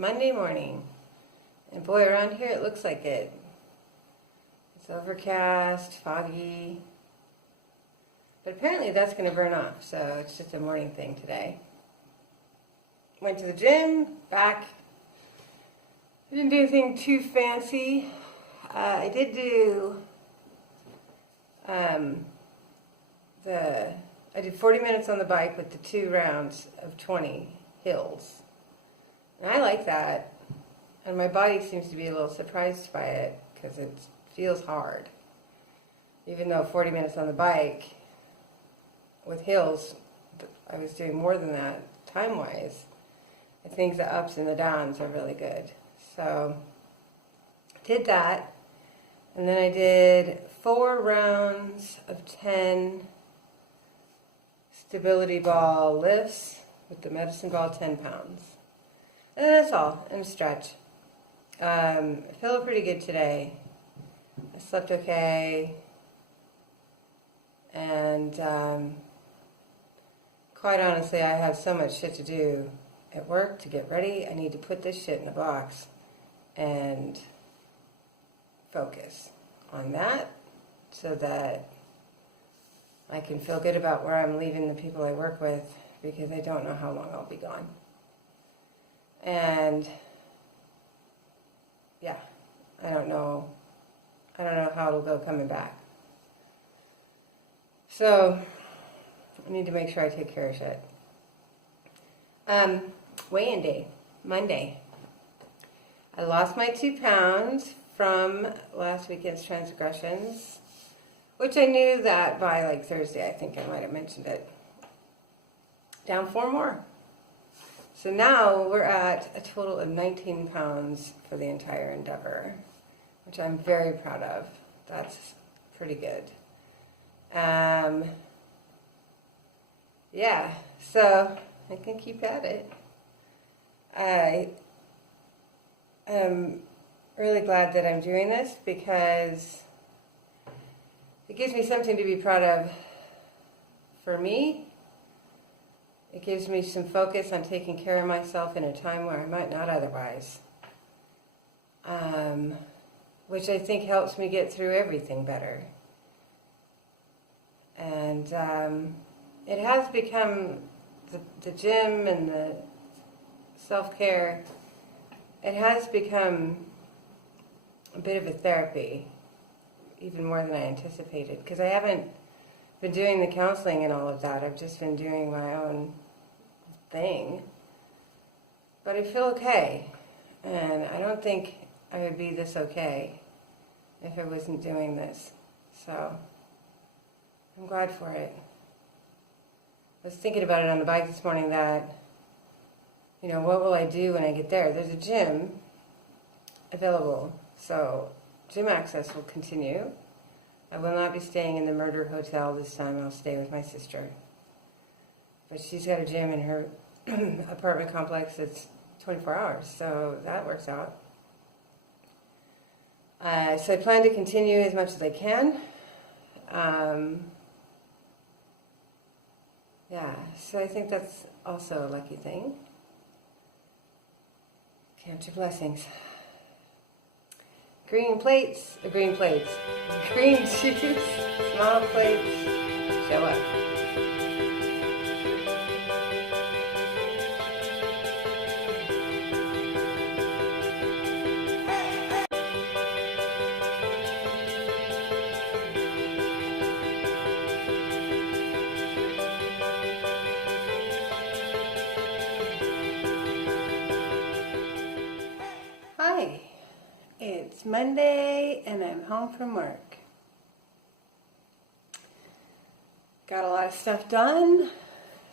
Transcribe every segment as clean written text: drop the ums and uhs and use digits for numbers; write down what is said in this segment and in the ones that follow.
Monday morning, and boy, around here it looks like it. It's overcast, foggy, but apparently that's going to burn off, so it's just a morning thing today. Went to the gym, back. I didn't do anything too fancy. I did do I did 40 minutes on the bike with the 2 rounds of 20 hills. And I like that. And my body seems to be a little surprised by it because it feels hard. Even though 40 minutes on the bike with hills, I was doing more than that time-wise. I think the ups and the downs are really good. So, did that. And then I did 4 rounds of 10 stability ball lifts with the medicine ball, 10 pounds. And that's all, and a stretch. I feel pretty good today. I slept okay. And quite honestly, I have so much shit to do at work to get ready. I need to put this shit in a box and focus on that so that I can feel good about where I'm leaving the people I work with, because I don't know how long I'll be gone. And yeah, I don't know how it'll go coming back. So I need to make sure I take care of shit. Weigh-in day, Monday. I lost my 2 pounds from last weekend's transgressions, which I knew that by like Thursday. I think I might have mentioned it. Down 4 more. So now we're at a total of 19 pounds for the entire endeavor, which I'm very proud of. That's pretty good. Yeah, so I can keep at it. I am really glad that I'm doing this because it gives me something to be proud of for me. It gives me some focus on taking care of myself in a time where I might not otherwise. Which I think helps me get through everything better. And it has become the gym and the self-care, it has become a bit of a therapy, even more than I anticipated, because I haven't been doing the counseling and all of that. I've just been doing my own thing. But I feel okay, and I don't think I would be this okay if I wasn't doing this. So I'm glad for it. I was thinking about it on the bike this morning that, what will I do when I get there? There's a gym available, so gym access will continue. I will not be staying in the Murder Hotel this time. I'll stay with my sister. But she's got a gym in her apartment complex that's 24 hours, so that works out. So I plan to continue as much as I can. Yeah, so I think that's also a lucky thing. Count your blessings. Green plates, green juice, small plates, show up. Hi, it's Monday and I'm home from work. Got a lot of stuff done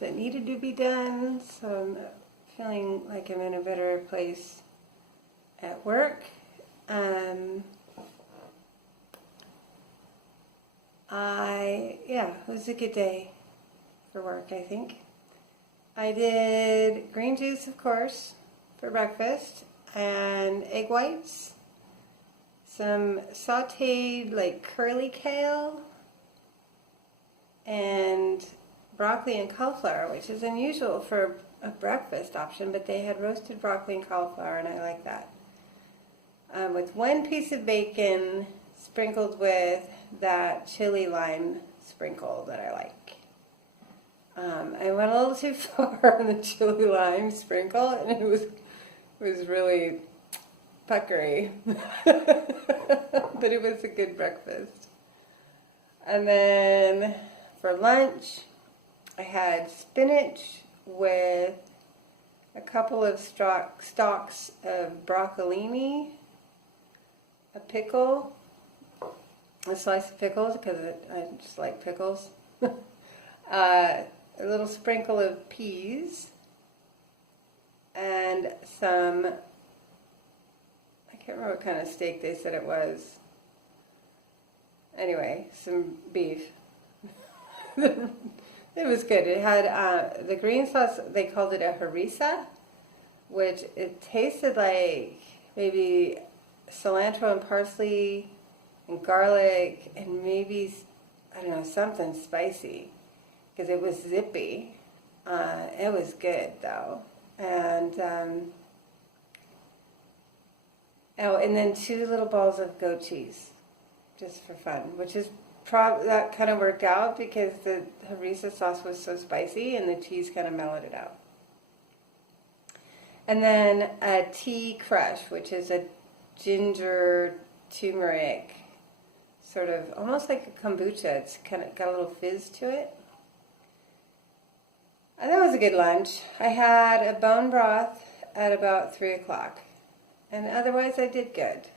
that needed to be done, so I'm feeling like I'm in a better place at work. It was a good day for work, I think. I did green juice, of course, for breakfast, and egg whites, some sauteed curly kale, and broccoli and cauliflower, which is unusual for a breakfast option, but they had roasted broccoli and cauliflower, and I like that. With one piece of bacon sprinkled with that chili lime sprinkle that I like. I went a little too far on the chili lime sprinkle, and it was really puckery. But it was a good breakfast. And then for lunch, I had spinach with a couple of stalks of broccolini, a pickle, a slice of pickles because I just like pickles, a little sprinkle of peas, and some, I can't remember what kind of steak they said it was. Anyway, some beef. It was good. It had the green sauce, they called it a harissa, which it tasted like maybe cilantro and parsley and garlic and maybe, I don't know, something spicy because it was zippy. It was good though. And and then 2 little balls of goat cheese just for fun, which is that kind of worked out because the harissa sauce was so spicy and the cheese kind of mellowed it out. And then a tea crush, which is a ginger turmeric, sort of almost like a kombucha. It's kind of got a little fizz to it. And that was a good lunch. I had a bone broth at about 3 o'clock. And otherwise I did good.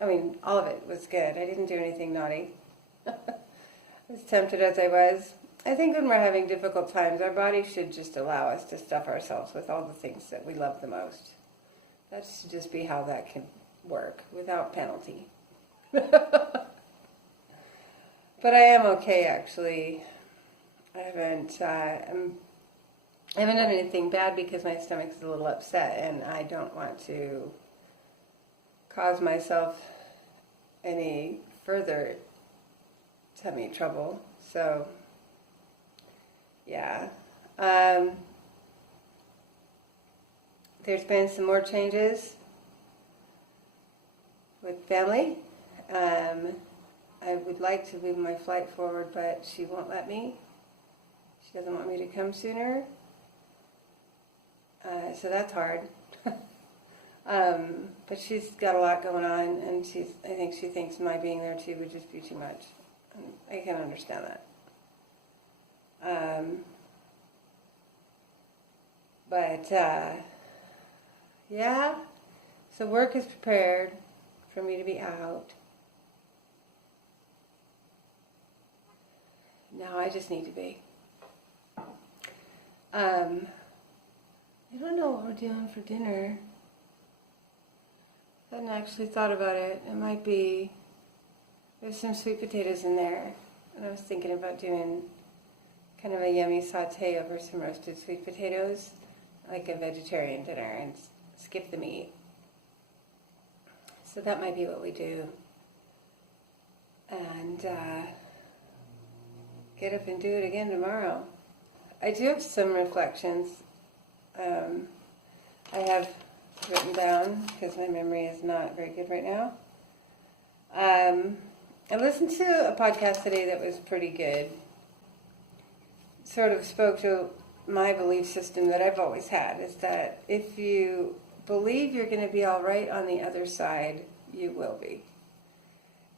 I mean, all of it was good. I didn't do anything naughty. As tempted as I was. I think when we're having difficult times, our body should just allow us to stuff ourselves with all the things that we love the most. That should just be how that can work, without penalty. But I am okay, actually. I haven't done anything bad because my stomach's a little upset, and I don't want to cause myself any further tummy trouble. So, yeah. There's been some more changes with family. I would like to move my flight forward, but she won't let me. She doesn't want me to come sooner. So that's hard. But she's got a lot going on, and I think she thinks my being there too would just be too much. I can understand that. Yeah. So work is prepared for me to be out. Now I just need to be. I don't know what we're doing for dinner. I hadn't actually thought about it. It might be, there's some sweet potatoes in there. And I was thinking about doing kind of a yummy saute over some roasted sweet potatoes, like a vegetarian dinner, and skip the meat. So that might be what we do. And get up and do it again tomorrow. I do have some reflections. I have written down because my memory is not very good right now. I listened to a podcast today that was pretty good. Sort of spoke to my belief system that I've always had, is that if you believe you're going to be all right on the other side, you will be.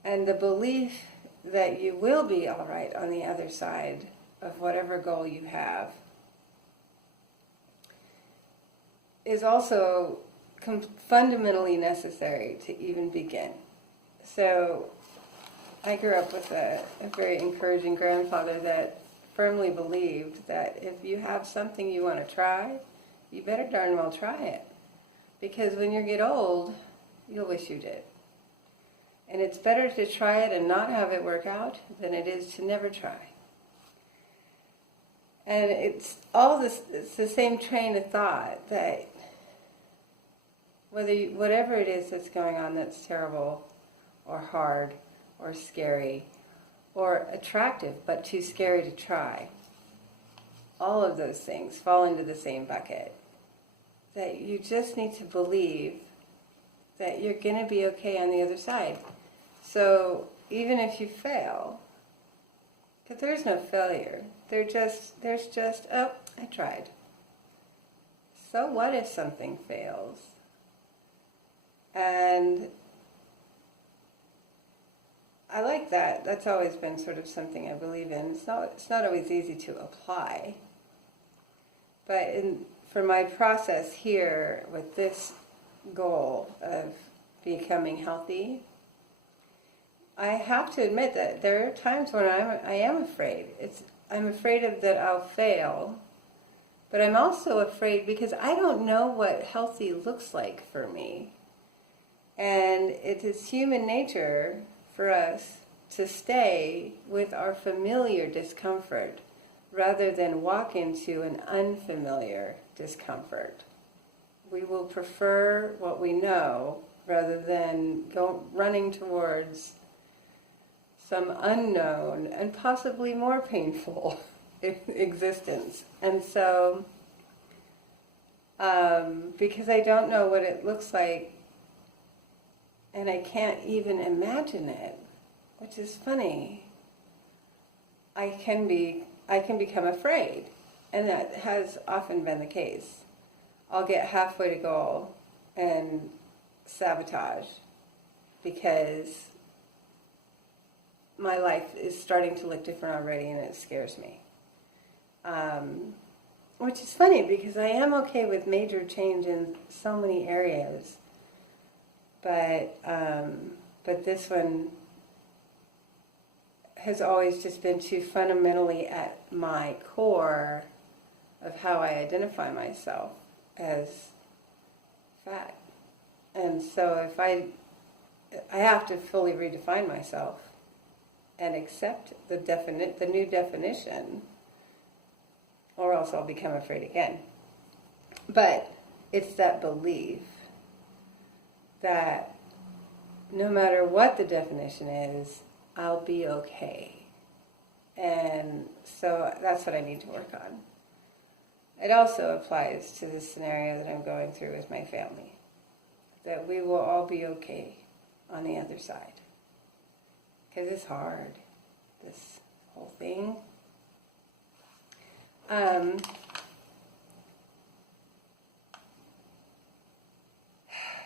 And the belief that you will be all right on the other side of whatever goal you have is also fundamentally necessary to even begin. So I grew up with a very encouraging grandfather that firmly believed that if you have something you want to try, you better darn well try it. Because when you get old, you'll wish you did. And it's better to try it and not have it work out than it is to never try. And it's the same train of thought that whatever it is that's going on that's terrible or hard or scary or attractive but too scary to try, all of those things fall into the same bucket. That you just need to believe that you're going to be okay on the other side. So even if you fail, because there's no failure, there's just, oh, I tried. So what if something fails? And I like that. That's always been sort of something I believe in. It's not always easy to apply. But for my process here with this goal of becoming healthy, I have to admit that there are times when I am afraid. I'm afraid of that I'll fail, but I'm also afraid because I don't know what healthy looks like for me. And it is human nature for us to stay with our familiar discomfort rather than walk into an unfamiliar discomfort. We will prefer what we know rather than go running towards some unknown and possibly more painful existence. And so, because I don't know what it looks like, and I can't even imagine it, which is funny, I can become afraid, and that has often been the case. I'll get halfway to goal and sabotage because my life is starting to look different already, and it scares me. Which is funny because I am okay with major change in so many areas, but this one has always just been too fundamentally at my core of how I identify myself as fat. And so if I have to fully redefine myself and accept the new definition, or else I'll become afraid again. But it's that belief that no matter what the definition is, I'll be okay. And so that's what I need to work on. It also applies to this scenario that I'm going through with my family, that we will all be okay on the other side. Because it's hard, this whole thing.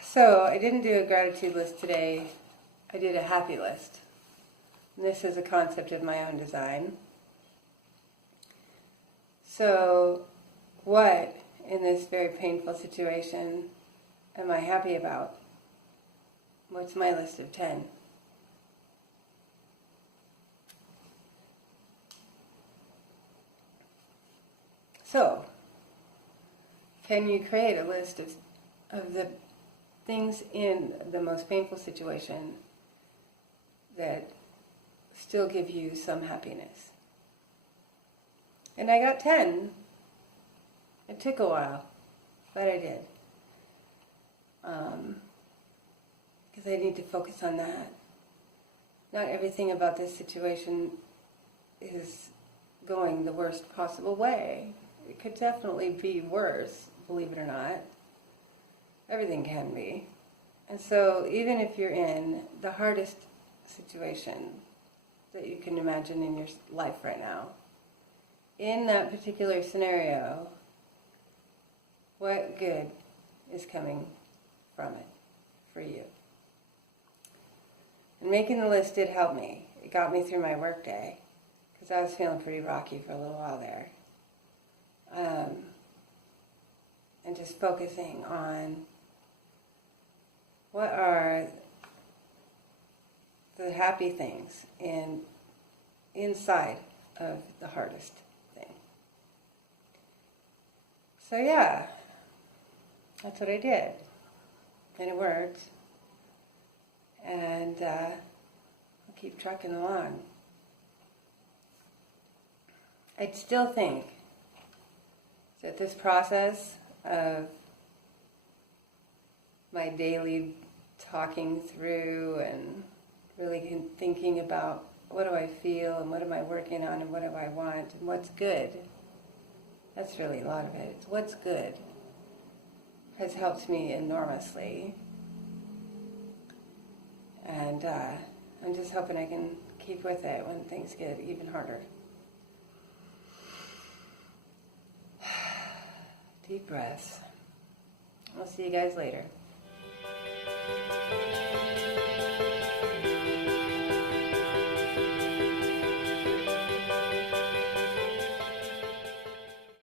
So I didn't do a gratitude list today. I did a happy list. And this is a concept of my own design. So what in this very painful situation am I happy about? What's my list of 10? So, can you create a list of the things in the most painful situation that still give you some happiness? And I got 10. It took a while, but I did. Because I need to focus on that. Not everything about this situation is going the worst possible way. It could definitely be worse, believe it or not. Everything can be. And so even if you're in the hardest situation that you can imagine in your life right now, in that particular scenario, what good is coming from it for you? And making the list did help me. It got me through my work day, because I was feeling pretty rocky for a little while there. And just focusing on what are the happy things inside of the hardest thing. So yeah, that's what I did. And it worked. And I'll keep trucking along. I still think that this process of my daily talking through and really thinking about what do I feel and what am I working on and what do I want and what's good, That's really a lot of it. It's what's good has helped me enormously. And I'm just hoping I can keep with it when things get even harder. Deep breaths. I'll see you guys later.